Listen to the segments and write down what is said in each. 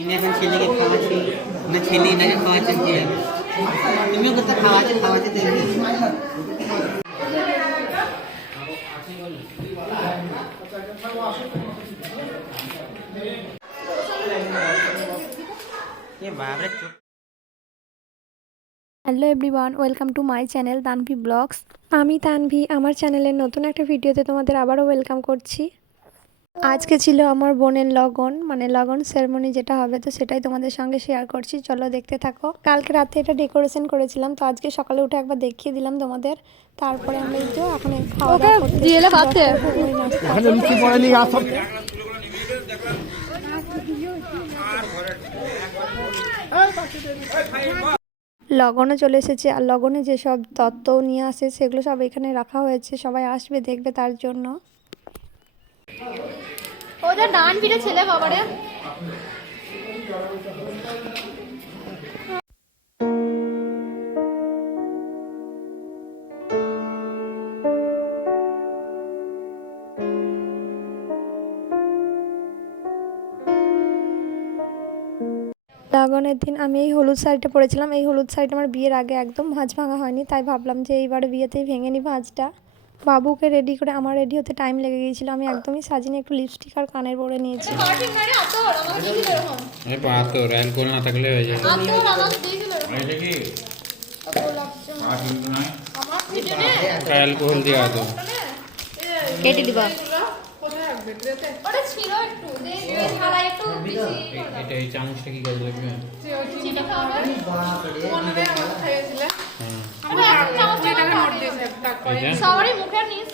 ইনি এখন ছেলেকে খাওয়াচ্ছি ছেলে এনাকে খাওয়াচ্ছেন কি? তুমিও কোথাও খাওয়াচ্ছে খাওয়াচ্ছে hello everyone, welcome to my channel Tanvi blogs. আমি তানভি, আমার চ্যানেলের নতুন একটা ভিডিওতে তোমাদের আবারও ওয়েলকাম করছি। আজকে ছিল আমার বোনের লগন মানে লগন সেরেমনি যেটা হবে তো সেটাই তোমাদের সঙ্গে শেয়ার করছি। চলো দেখতে থাকো। কালকে রাতে এটা ডেকোরেশন করেছিলাম তো আজকে সকালে উঠে একবার দেখিয়ে দিলাম তোমাদের। তারপরে আমরা এই যে এখন খাওয়া দাওয়া করতে এখানে লুচি পড়েনি আসব লগনে চলে এসেছে আর লগনে যেসব তত্ত্ব নিয়ে আসে সেগুলো সব এখানে রাখা হয়েছে। সবাই আসবে দেখবে তার জন্য। ওদের লগনের দিন আমি এই হলুদ শাড়িটা পরেছিলাম। এই হলুদ শাড়িটা আমার বিয়ের আগে একদম ভাঁজ ভাঙা হয়নি, তাই ভাবলাম যে এইবার বিয়েতেই ভেঙে নিই ভাঁজটা। বাবুকে রেডি করে আমার রেডি হতে টাইম লেগে গিয়েছিল। আমি একদমই সাজিনি একটু লিপস্টিক আর কানের পরে নিয়েছি। কাটিং মানে না থাকলে হয়ে অ্যালকোহল দিবা। এটা এই চামচটা কি কাজে লাগবে? সবারই মুখের নিস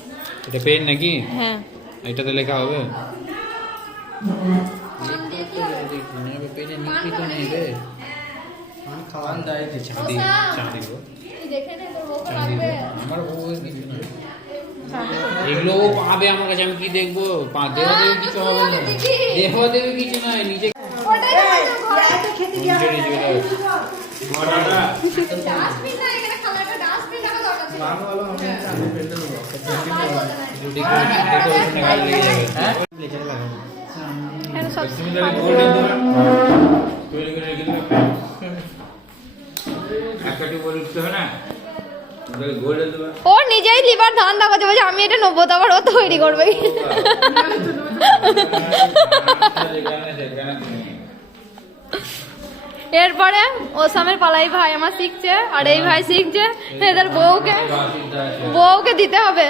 এটা পেন নাকি হ্যাঁ এটাতে লেখা হবে এগুলো ও পাবে আমার কাছে আমি কি দেখব দেওয়া দেবে কিছু হবে না দেওয়া দেবে কিছু নয় নিজে ওটাই ও নিজেই লিভার ধান দেখাচ্ছে বলছে আমি এটা নেব তো আবার ও তৈরি করবে। এরপরে ওসামের পালাই ভাই আমার শিখছে আর এই ভাই শিখছে এদের বউকে বউকে দিতে হবে।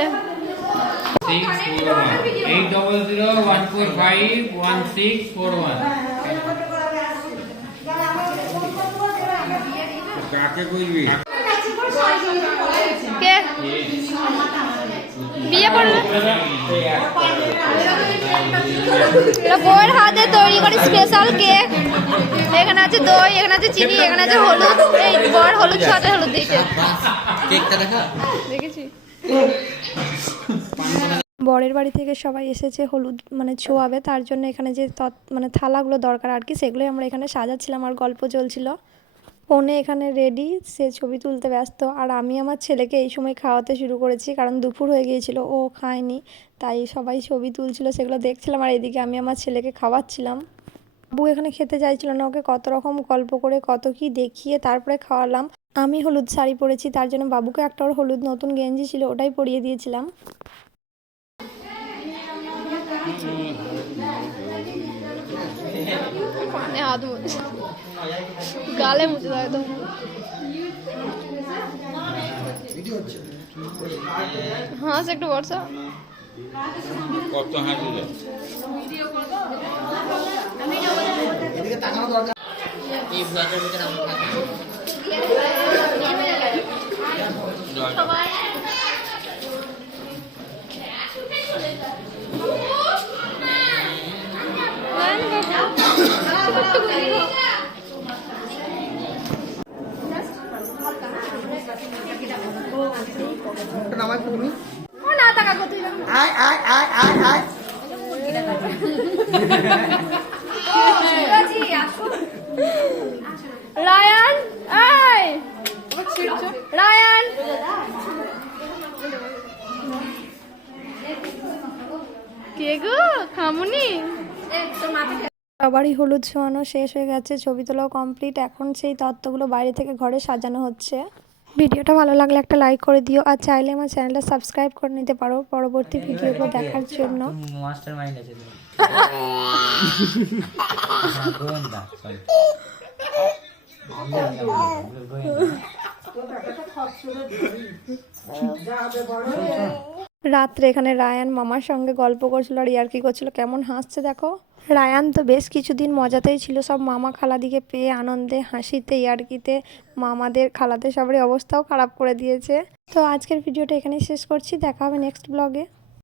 বিয়ে করবে এটা বউয়ের হাতে তৈরি করে স্পেশাল কেক এখানে আছে দই এখানে আছে চিনি এখানে আছে হলুদ। এই বর হলুদ সাথে হলুদ দিয়েছে কেকটা দেখা। দেখেছি। বরের বাড়ি থেকে সবাই এসেছে হলুদ মানে ছোঁয়াবে। তার জন্য এখানে যে মানে থালাগুলো দরকার আর কি সেগুলোই আমরা এখানে সাজাচ্ছিলাম আর গল্প চলছিল। ফোনে এখানে রেডি সে ছবি তুলতে ব্যস্ত। আর আমি আমার ছেলেকে এই সময় খাওয়াতে শুরু করেছি, কারণ দুপুর হয়ে গিয়েছিল, ও খায়নি। তাই সবাই ছবি তুলছিল, সেগুলো দেখছিলাম, আর এদিকে আমি আমার ছেলেকে খাওয়াচ্ছিলাম। বাবু এখানে খেতে চাইছিল না, ওকে কত রকম গল্প করে কত কি দেখিয়ে তারপরে খাওয়ালাম। আমি হলুদ শাড়ি পরেছি, তার জন্য বাবুকে একটা ওর হলুদ নতুন গেঞ্জি ছিল, ওটাই পরিয়ে দিয়েছিলাম। কানে হাত মুছে গালে মুছে দেয় তো হাঁস একটু বর্ষা কত হাঁটু এই সবারই হলুদ ছোঁয়ানো শেষ হয়ে গেছে, ছবি তোলাও কমপ্লিট এখন সেই তত্ত্বগুলো বাইরে থেকে ঘরে সাজানো হচ্ছে। ভিডিওটা ভালো লাগলে একটা লাইক করে দিও আর চাইলে আমার চ্যানেলটা সাবস্ক্রাইব করে নিতে পারো পরবর্তী ভিডিওগুলো দেখার জন্য। মাস্টার মাইন্ড আছে গোয়েন্দা সরি রাত্রে এখানে রায়ান মামার সঙ্গে গল্প করছিল আর ইয়ার্কি করছিল। কেমন হাসছে দেখো? রায়ান তো বেশ কিছুদিন মজাতেই ছিল, সব মামা খালাদিকে পেয়ে আনন্দে, হাসিতে, ইয়ার্কিতে মামাদের খালাদের সবারই অবস্থাও খারাপ করে দিয়েছে। তো আজকের ভিডিওটা এখানেই শেষ করছি, দেখা হবে নেক্সট ব্লগে